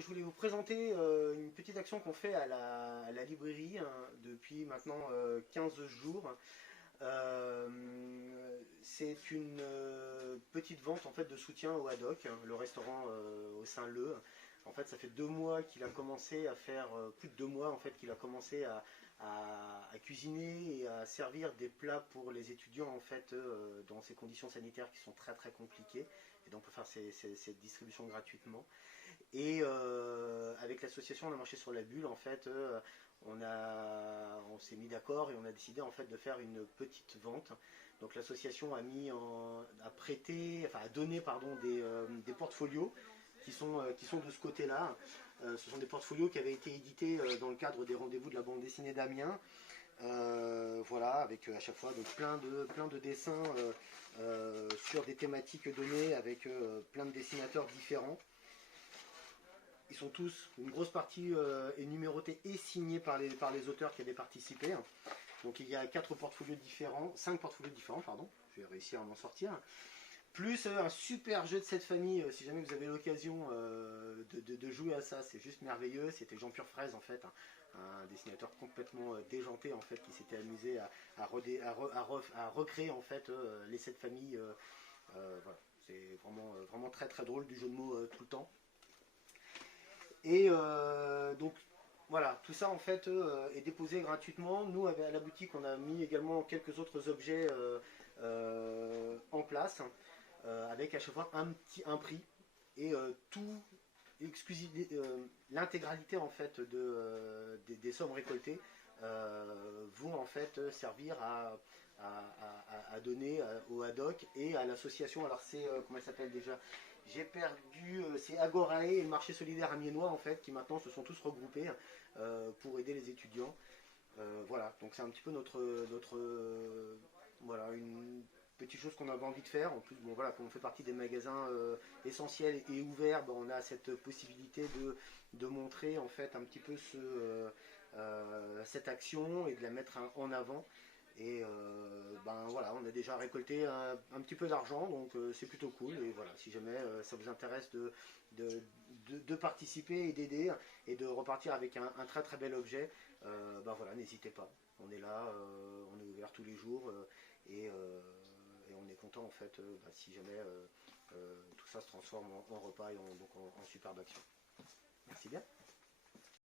je voulais vous présenter une petite action qu'on fait à la librairie hein, depuis maintenant 15 jours. C'est une petite vente en fait de soutien au Haddock, hein, le restaurant au Saint-Leu. En fait, ça fait 2 mois qu'il a commencé à faire, plus de 2 mois en fait, qu'il a commencé à cuisiner et à servir des plats pour les étudiants en fait dans ces conditions sanitaires qui sont très très compliquées. Et donc on peut faire cette distribution gratuitement. Et avec l'association On a marché sur la bulle, en fait, on s'est mis d'accord et on a décidé en fait de faire une petite vente. Donc l'association a prêté, enfin a donné pardon des portfolios qui sont de ce côté-là. Ce sont des portfolios qui avaient été édités dans le cadre des rendez-vous de la bande dessinée d'Amiens. Voilà, avec à chaque fois donc plein de dessins sur des thématiques données avec plein de dessinateurs différents. Ils sont tous, une grosse partie est numérotée et signée par les auteurs qui avaient participé. Donc il y a 5 portfolios différents, pardon, je vais réussir à m'en sortir. Plus un super jeu de cette famille, si jamais vous avez l'occasion de jouer à ça, c'est juste merveilleux. C'était Jean Purfraise en fait, un dessinateur complètement déjanté en fait, qui s'était amusé à recréer en fait les 7 familles. Voilà. C'est vraiment très très drôle, du jeu de mots tout le temps. Et donc voilà, tout ça en fait est déposé gratuitement. Nous à la boutique on a mis également quelques autres objets en place avec à chaque fois un prix et tout l'intégralité en fait des sommes récoltées vont en fait servir à donner au Haddock et à l'association. Alors c'est comment elle s'appelle déjà, j'ai perdu, c'est Agorae et le marché solidaire amiénois en fait qui maintenant se sont tous regroupés pour aider les étudiants. Voilà, donc c'est un petit peu voilà, une petite chose qu'on avait envie de faire. En plus, bon voilà, comme on fait partie des magasins essentiels et ouverts, ben, on a cette possibilité de montrer en fait un petit peu cette action et de la mettre en avant. Et ben voilà, on a déjà récolté un petit peu d'argent, donc c'est plutôt cool. Et voilà, si jamais ça vous intéresse de participer et d'aider et de repartir avec un très très bel objet, ben voilà, n'hésitez pas. On est là, on est ouvert tous les jours et on est content en fait bah, si jamais tout ça se transforme en repas et donc en superbe action. Merci bien.